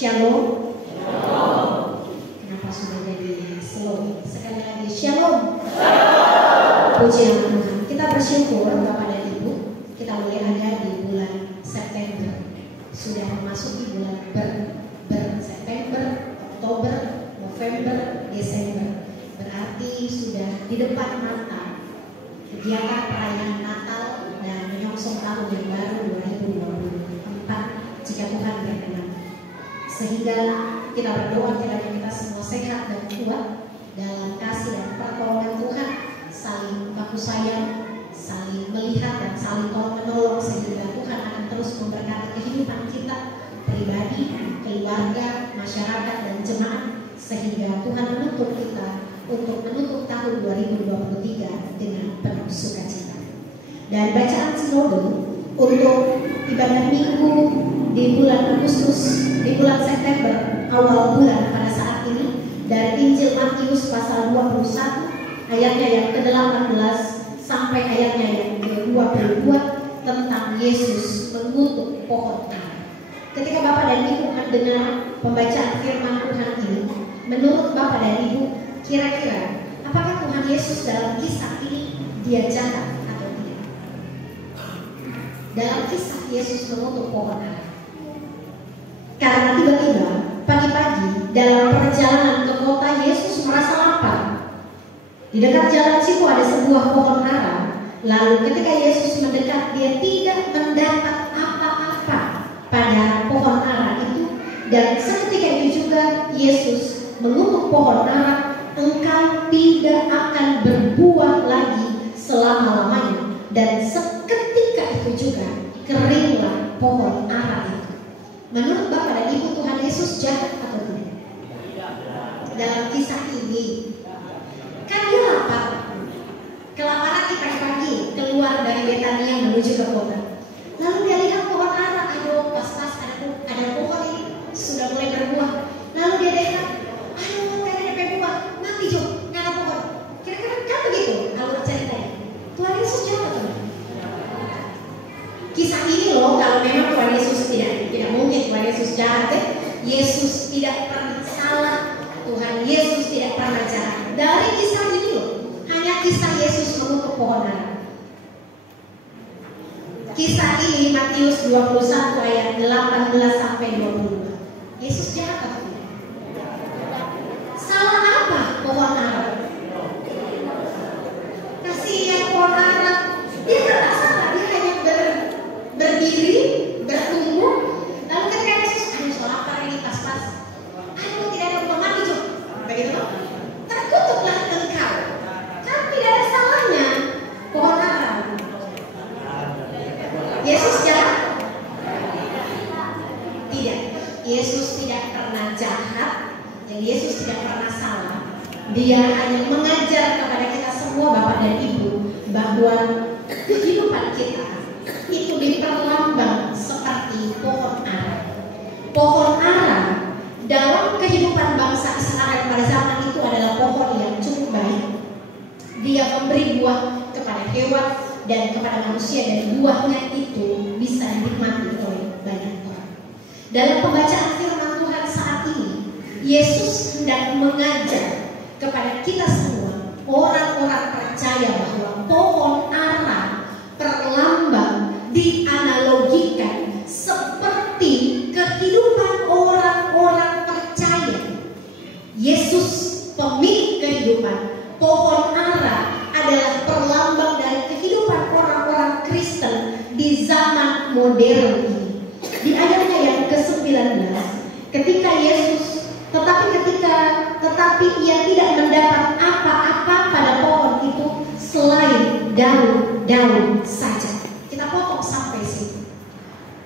Shalom. Kenapa sudah jadi slow? Sekali lagi Shalom. Pujian Tuhan. Kita bersyukur Bapak dan Ibu, kita mulai ada di bulan September. Sudah memasuki bulan September, Oktober, November, Desember. Berarti sudah di depan mata kegiatan perayaan Natal dan menyongsong tahun yang baru 2024 jika Tuhan berkenan. Sehingga kita berdoa kiranya kita semua sehat dan kuat dalam kasih dan pertolongan Tuhan, saling baku sayang, saling melihat dan saling tolong menolong, sehingga Tuhan akan terus memberkati kehidupan kita pribadi, keluarga, masyarakat dan jemaat, sehingga Tuhan menuntut kita untuk menutup tahun 2023 dengan penuh sukacita. Dan bacaan sinode untuk ibadah minggu di bulan Agustus, di bulan September, awal bulan pada saat ini, dari Injil Matius pasal 21 ayatnya yang ke-18 sampai ayatnya yang ke-22 tentang Yesus mengutuk pohon ara. Ketika Bapak dan Ibu mendengar pembacaan firman Tuhan ini, menurut Bapak dan Ibu, kira-kira apakah Tuhan Yesus dalam kisah ini dia jahat atau tidak? Dalam kisah Yesus mengutuk pohon ara, karena tiba-tiba pagi-pagi dalam perjalanan ke kota, Yesus merasa lapar. Di dekat jalan situ ada sebuah pohon ara. Lalu ketika Yesus mendekat, dia tidak mendapat apa-apa pada pohon ara itu. Dan seketika itu juga Yesus mengutuk pohon ara, engkau tidak akan berbuah lagi selama-lamanya. Dan seketika itu juga keringlah pohon ara itu. Menurut Bapak dan Ibu, Tuhan Yesus jahat atau tidak? Dalam kisah ini, kan dia lapar, kelaparan di pagi-pagi, keluar dari Betania menuju ke kota. Lalu dia lihat pohon ara, aduh pas-pas ada pohon ini sudah mulai berbuah. Lalu dia lihat, aduh tidak ada buah, mati Jo, nggak ada pohon. Kira-kira kan begitu alur ceritanya. Tuhan Yesus jahat atau tidak? Kisah ini loh, kalau memang Tuhan Yesus tidak mungkin Tuhan Yesus jahat, Yesus tidak pernah salah, Tuhan Yesus tidak pernah jahat. Dari kisah ini loh, hanya kisah Yesus mengutuk pohon ara. Kisah ini Matius 21 ayat 18 sampai 22. Yesus jahat atau tidak? Salah apa pohon ara? Kasihan pohon ara, dia tidak salah, dia hanya berdiri, bertumbuh. Lalu ketika Yesus, aduh so lapar ini pas-pas, aduh tidak ada buah mati Jo, begitu loh. Terkutuklah engkau, kan tidak ada salahnya pohon ara. Yesus jahat? Tidak. Yesus tidak pernah jahat dan Yesus tidak pernah salah. Dia hanya mengajar kepada kita semua Bapak dan Ibu bahwa kehidupan kita itu diperlambang seperti pohon ara. Pohon ara dalam kehidupan bangsa Israel pada zaman itu adalah pohon yang cukup baik. Dia memberi buah kepada hewan dan kepada manusia, dan buahnya itu bisa dinikmati oleh banyak orang. Dalam pembacaan firman Tuhan saat ini, Yesus hendak mengajar kepada kita semua, orang-orang percaya, bahwa pohon ara perlambang dianalogikan seperti kehidupan orang-orang percaya. Yesus pemilik kehidupan, pohon ara adalah perlambang dari kehidupan orang-orang Kristen di zaman modern ini. Di ayatnya yang ke-19, ketika Yesus tetapi ia tidak mendapat apa-apa pada pohon itu selain daun-daun saja. Kita potong sampai situ.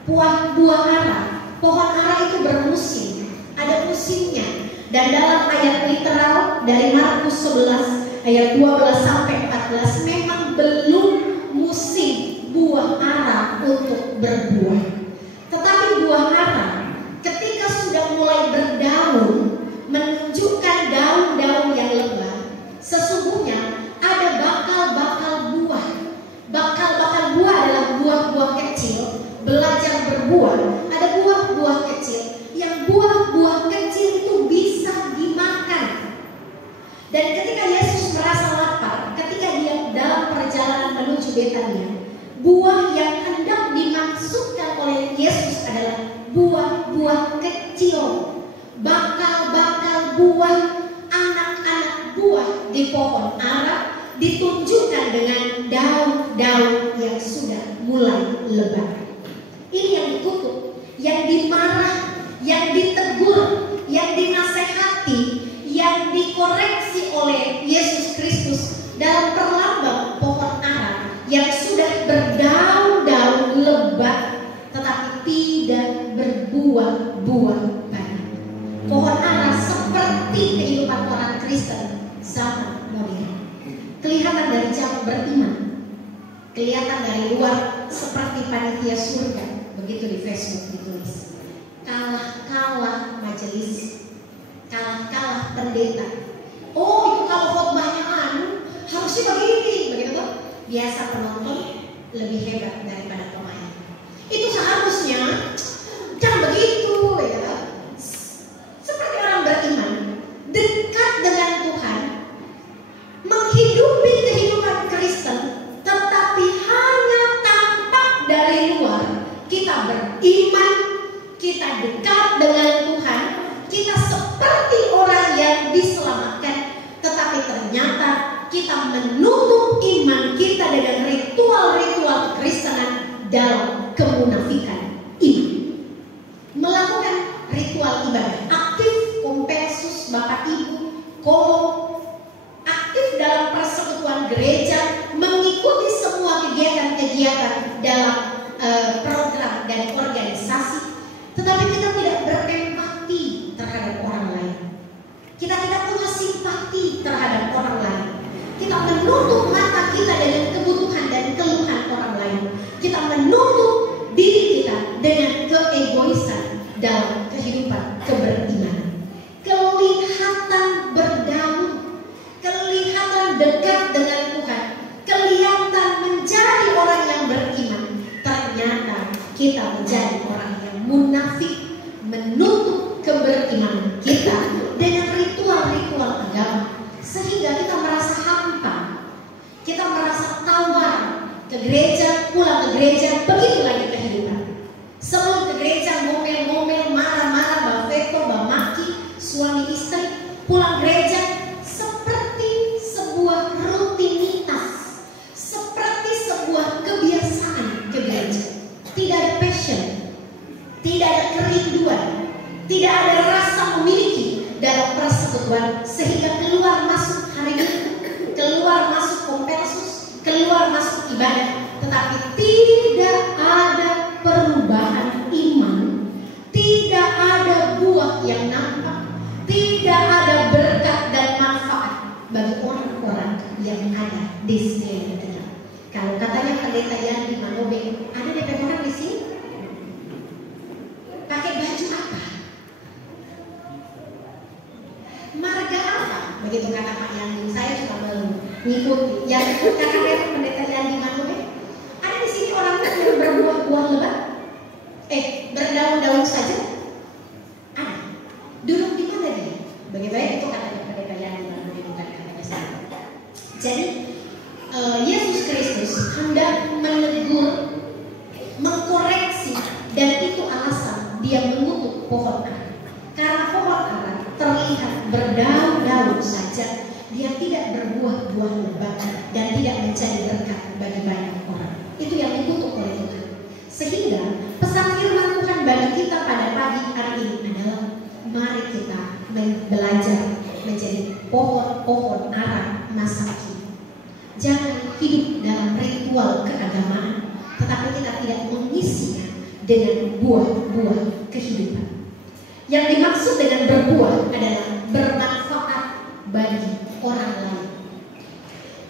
Buah ara, pohon ara itu bermusim, ada musimnya. Dan dalam ayat literal dari Markus 11 ayat 12 sampai 14, memang belum musim buah ara untuk berbuah. Tetapi buah ara ketika sudah mulai berdaun, menunjukkan daun-daun yang lebat, sesungguhnya ada bakal-bakal buah. Bakal-bakal buah adalah buah-buah kecil, belajar berbuah. Ada buah-buah kecil yang buah Dan ketika Yesus merasa lapar, ketika dia dalam perjalanan menuju Betania, buah yang hendak dimaksudkan oleh Yesus adalah buah-buah kecil, bakal-bakal buah, anak-anak buah di pohon ara, ditunjukkan dengan daun-daun yang sudah mulai lebat. Ini yang dikutuk, yang dimarah, yang ditegur, yang dinasehati, yang dikoreksi oleh Yesus Kristus dalam perlambang pohon ara yang sudah berdaun-daun lebat tetapi tidak berbuah-buah banyak. Pohon ara seperti kehidupan orang Kristen zaman modern. Kelihatan dari jauh beriman, kelihatan dari luar seperti panitia surga. Begitu di Facebook ditulis, kalah-kalah majelis, kalah-kalah pendeta. Oh, itu kalau khotbahnya harusnya begini, begitu tuh. Biasa penonton lebih hebat daripada pemain. Itu seharusnya jangan begitu, ya. Seperti orang beriman, dekat dengan Tuhan, menghidupi kehidupan Kristen, tetapi hanya tampak dari luar. Kita beriman, kita dekat dengan Tuhan, kita seperti orang yang diselamatkan, tetapi ternyata kita menutup iman kita dengan ritual-ritual kekristenan dalam kemunafikan iman. Melakukan ritual ibadah aktif, kompensus Bapak Ibu, kolom, aktif dalam persekutuan gereja, mengikuti semua kegiatan-kegiatan dalam program dan organisasi, tetapi kita tidak berempati terhadap orang lain. Kita tidak punya simpati terhadap orang lain. Kita menutup mata kita dengan kebutuhan dan keluhan orang lain. Kita menutup diri kita dengan keegoisan dalam kehidupan keberimanan. Kelihatan berdaun, kelihatan dekat dengan Tuhan, kelihatan menjadi orang yang beriman. Ternyata kita menjadi orang yang munafik, menutup keberimanan kita dengan ritual-ritual agama, sehingga kita merasa hampa, kita merasa tawar ke gereja, pulang ke gereja, begitu lagi kehidupan. Sebelum ke gereja ngomel-ngomel, marah-marah, bafeto, bamaki, suami istri, pulang gereja seperti sebuah rutinitas, seperti sebuah kebiasaan ke gereja. Tidak ada passion, tidak ada kerinduan, tidak ada rasa memiliki dalam persekutuan, sehingga keluar masuk hari Minggu, keluar masuk kompensus, keluar masuk ibadah, tetapi tidak ada perubahan iman, tidak ada buah yang nampak, tidak ada berkat dan manfaat bagi orang-orang yang ada di sekeliling kita. Kalau katanya pendeta Yandi Manobe, ada DP orang di sini? Pakai baju apa? Marga apa? Begitu kata Pak Yandi. Saya juga mengikuti. Yang kata pendeta Yandi Manobe, ada di sini orang yang berbuah-buah lebat? Berdaun-daun saja? Ada. Duduk di mana dia? Bagaimana itu katanya pendeta Yandi Manobe, bukan katanya saya. Jadi Yesus Kristus hendak menegur, mengkoreksi, dan itu alasan dia mengutuk pohon ara. Karena pohon ara terlihat berdaun-daun saja, dia tidak berbuah-buah lebat dan tidak menjadi berkat bagi banyak orang. Itu yang dikutuk oleh Tuhan. Sehingga pesan firman Tuhan bagi kita pada pagi hari ini adalah, mari kita belajar menjadi pohon-pohon ara masa kini. Jangan hidup dalam ritual keagamaan, tetapi kita tidak mengisinya dengan buah-buah kehidupan. Yang dimaksud dengan berbuah adalah bermanfaat bagi orang lain.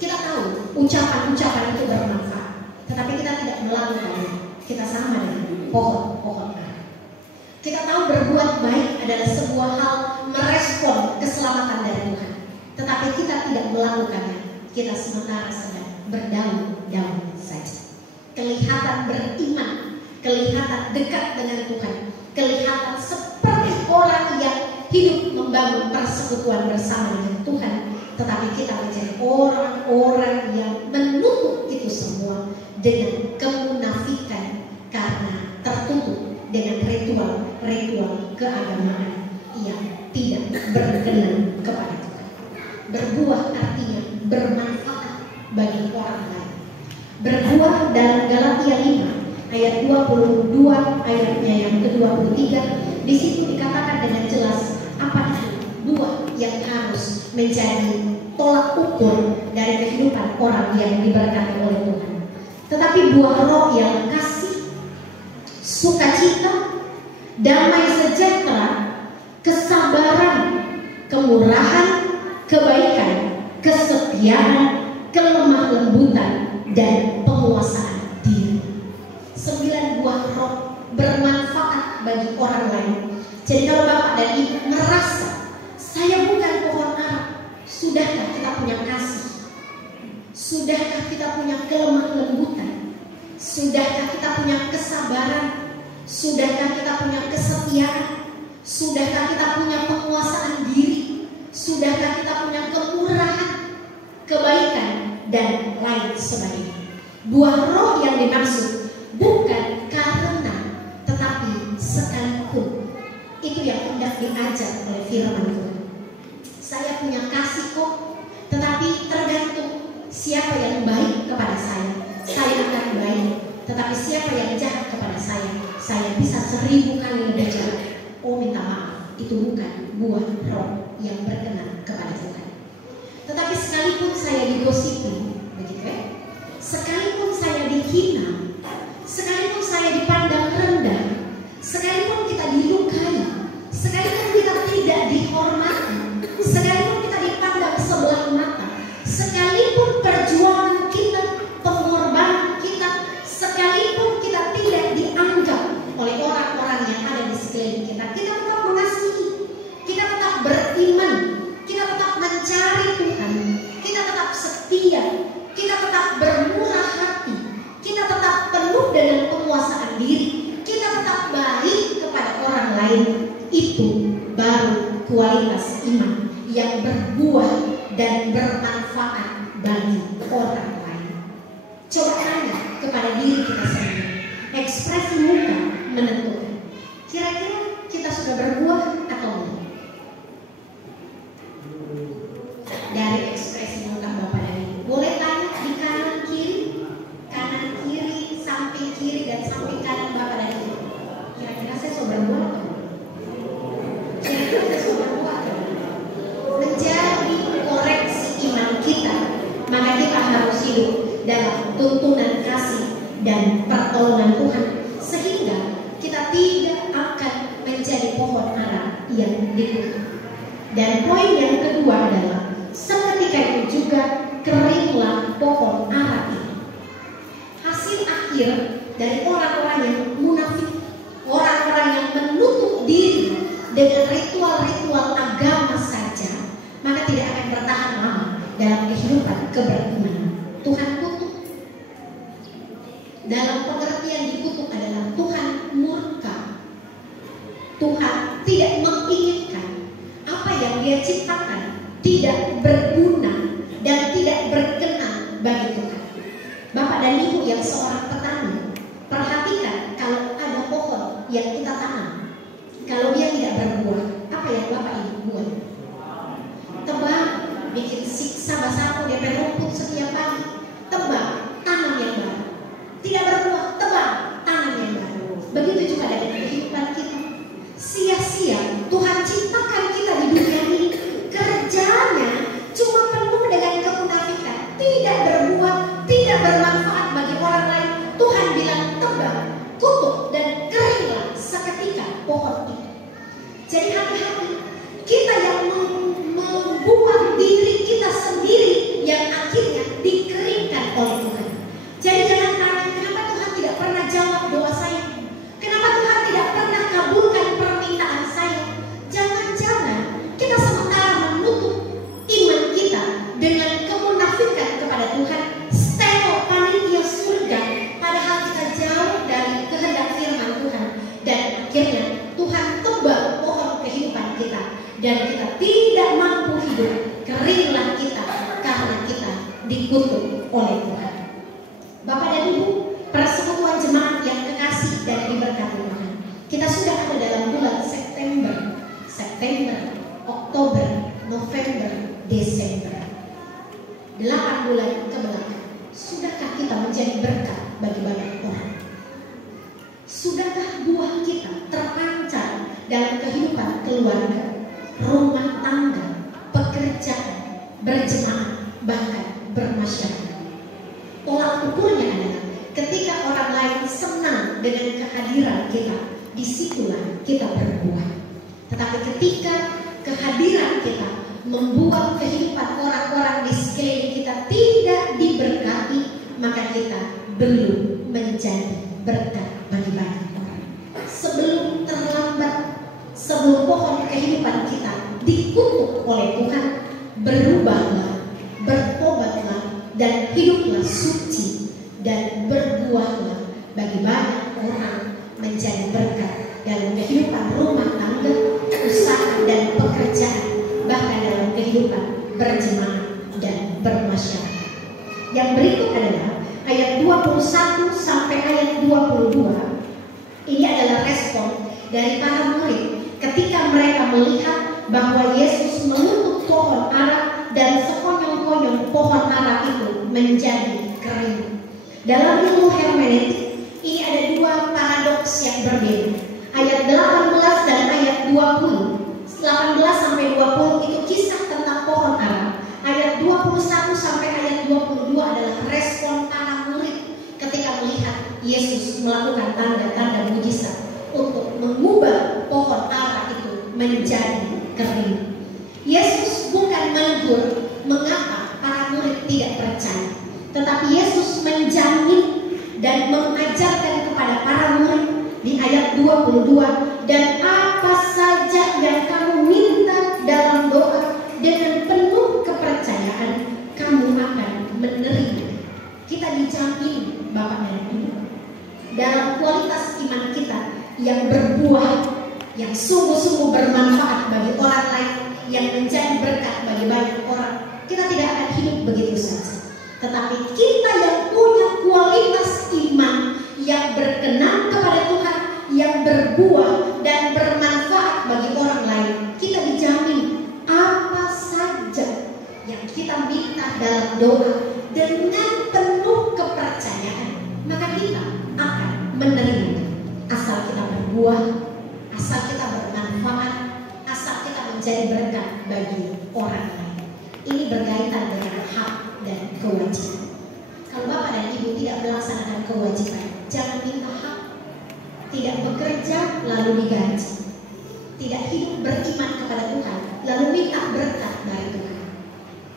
Kita tahu ucapan-ucapan itu bermanfaat, tetapi kita tidak melakukannya. Kita sama dengan pohon-pohon ara. Kita tahu berbuat baik adalah sebuah hal merespon keselamatan dari Tuhan, tetapi kita tidak melakukannya. Kita sementara sedang berdaun-daun saja. Kelihatan beriman, kelihatan dekat dengan Tuhan, kelihatan seperti orang yang hidup membangun persekutuan bersama dengan Tuhan, tetapi kita menjadi orang-orang yang menutup itu semua dengan kemunafikan karena tertutup dengan ritual-ritual keagamaan yang tidak berkenan kepada Tuhan. Berbuah artinya bermanfaat bagi orang lain. Berbuah dalam Galatia 5 ayat 22 ayatnya yang ke-23, di situ dikatakan dengan jelas apa itu buah yang harus menjadi tolak ukur dari kehidupan orang yang diberkati oleh Tuhan. Tetapi buah roh yang kasih, sukacita, damai sejahtera, kesabaran, kemurahan, kebaikan, kesetiaan, kelemah lembutan, dan penguasaan diri. 9 buah roh bermanfaat bagi orang lain. Jadi kalau Bapak dan Ibu merasa saya bukan pohon ara, sudahkah kita punya kasih? Sudahkah kita punya kelemah lembutan? Sudahkah kita punya kesabaran? Sudahkah kita punya kesetiaan? Sudahkah kita punya penguasaan diri? Sudahkah kita punya kemurahan, kebaikan, dan lain sebagainya? Buah roh yang dimaksud bukan karena, tetapi sekalipun. Itu yang hendak diajar oleh firman Tuhan. Saya punya kasih kok, tetapi tergantung siapa yang baik kepada saya akan baik. Tetapi siapa yang jahat kepada saya bisa 1000 kali lebih jahat. Oh, minta maaf, itu bukan buah roh yang berkenan kepada Tuhan. Tetapi sekalipun saya digosipi, begitu ya, sekalipun saya dihina, sekalipun saya dipandang rendah, sekalipun kita dilukai, sekalipun kita tidak dihormati, sekalipun kita dipandang sebelah mata, sekalipun perjuangan kita, pengorbanan kita, sekalipun kita tidak dianggap oleh orang-orang yang ada di sekeliling kita, kita tetap mengasihi, kita tetap beriman, kita tetap mencari Tuhan, kita tetap setia, kita tetap bermurah hati, kita tetap penuh dengan penguasaan diri, kita tetap baik kepada orang lain. Itu baru kualitas iman yang berbuah dan bermanfaat bagi orang lain. Coba tanya kepada diri kita sendiri, ekspresi muka menentukan kira-kira kita sudah berbuah atau belum? Dari ekspresi muka Bapak dan Ibu, boleh tanya di kanan kiri, samping kiri dan samping kanan Bapak dan Ibu, kira-kira saya sudah berbuah atau belum? Kira-kira saya sudah berbuah atau belum? Menjadi koreksi iman kita, maka kita harus hidup dalam tuntunan kasih dan pertolongan Tuhan, sehingga kita tidak akan menjadi pohon ara yang dikutuk. Dan poin yang kedua adalah seketika itu juga keringlah pohon ara itu. Hasil akhir dari orang-orang yang munafik, orang-orang yang menutup diri dengan ritual-ritual agama saja, maka tidak akan bertahan lama dalam kehidupan keberimanan. Tuhan kutuk. Dalam pengertian dikutuk adalah Tuhan murka. Tuhan tidak menginginkan apa yang Dia ciptakan tidak berguna dan tidak berkenan bagi Tuhan. Bapak dan Ibu yang seorang petani, perhatikan kalau ada pohon yang kita tanam, kalau dia tidak berbuah, apa yang Bapak Ibu buat? Tebang, bikin siksa basaku, DP rumput setiap pagi. Tebang, tanam yang baru. Tidak berbuah, tebang, tanam yang baru. Begitu juga dengan kehidupan kita. Sia-sia Tuhan ciptakan kita di dunia ini, kerjanya cuma penuh dengan kemunafikan, tidak berbuah, tidak bermanfaat bagi orang lain. Tuhan bilang tebang, kutuk, dan keringlah seketika pohon itu. Jadi hati-hati, kita yang membuat diri kita sendiri yang akhirnya dikering dikutuk oleh Tuhan. Bapak dan Ibu, persekutuan jemaat yang kekasih dan diberkati Tuhan, kita sudah ada dalam bulan September, Oktober, November, Desember. 8 bulan ke belakang. Sudahkah kita menjadi berkat bagi banyak orang? Sudahkah buah kita terpancar dalam kehidupan keluarga, rumah tangga, pekerjaan, berjemaah, bahkan bermasyarakat? Tolak ukurnya adalah ketika orang lain senang dengan kehadiran kita, disitulah kita berbuah. Tetapi ketika kehadiran kita membuat kehidupan orang-orang di sekeliling kita tidak diberkati, maka kita belum menjadi berkat bagi banyak orang. Sebelum terlambat, sebelum pohon kehidupan kita dikutuk oleh Tuhan, berubahlah, bertobatlah, dan hiduplah suci, dan berbuahlah bagi banyak orang, menjadi berkat dalam kehidupan rumah tangga, usaha dan pekerjaan, bahkan dalam kehidupan berjemaah dan bermasyarakat. Yang berikut adalah ayat 21 sampai ayat 22. Ini adalah respon dari para murid ketika mereka melihat bahwa Yesus menutup pohon ara dan sekonyong-konyong pohon ara itu menjadi kering. Dalam ilmu hermeneutik ini ada 2 paradoks yang berbeda. Ayat 18 dan ayat 20. 18 sampai 20 itu kisah tentang pohon ara. Ayat 21 sampai ayat 22 adalah respon para murid ketika melihat Yesus melakukan tanda-tanda mujizat untuk mengubah pohon ara itu menjadi kering. Yesus bukan menegur mengapa para murid tidak percaya, tetapi Yesus menjamin dan mengajarkan kepada para murid di ayat 22, dan apa saja yang kamu minta dalam doa dengan penuh kepercayaan, kamu akan menerima. Kita dijamin Bapak dan Ibu dalam kualitas iman kita yang berbuah, yang sungguh-sungguh bermanfaat bagi orang lain, yang menjadi berkat bagi banyak orang. Kita tidak akan hidup begitu saja, tetapi kita yang punya kualitas iman yang berkenan kepada Tuhan, yang berbuah dan bermanfaat bagi orang lain, kita dijamin apa saja yang kita minta dalam doa dengan penuh kepercayaan, maka kita akan menerima. Asal kita berbuah, asal kita bermanfaat, asal kita menjadi berkat bagi orang lain. Ini berkaitan dengan hak dan kewajiban. Kalau Bapak dan Ibu tidak melaksanakan kewajiban, jangan minta hak. Tidak bekerja lalu digaji, tidak hidup beriman kepada Tuhan lalu minta berkat dari Tuhan.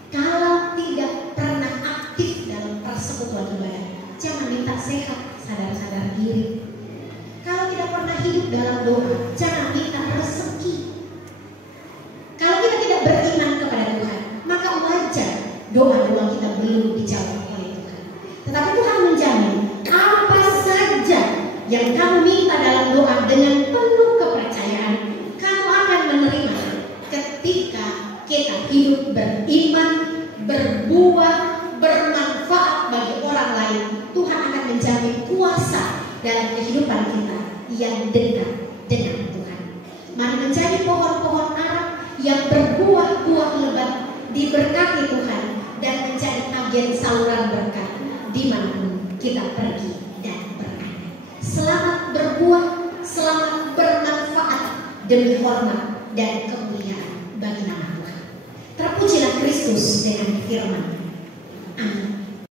Kalau tidak pernah aktif dalam persekutuan ibadah, jangan minta sehat, sadar-sadar diri. Kalau tidak pernah hidup dalam doa, jangan minta rezeki. Kalau kita tidak beriman kepada Tuhan, maka wajar doa-doa kita belum dijawab oleh Tuhan. Tetapi Tuhan menjamin apa saja yang kamu minta dalam doa dengan penuh kepercayaan, kamu akan menerima ketika kita hidup beriman, berbuah, bermanfaat bagi orang lain. Tuhan akan menjamin kuasa dalam kehidupan kita yang dekat dengan Tuhan. Mari menjadi pohon-pohon ara yang berbuah-buah lebat, diberkati Tuhan, dan menjadi agen saluran berkat dimanapun kita pergi dan berada. Selamat berbuah, selamat bermanfaat demi hormat dan kemuliaan bagi nama Tuhan. Terpujilah Kristus dengan firman. Amin.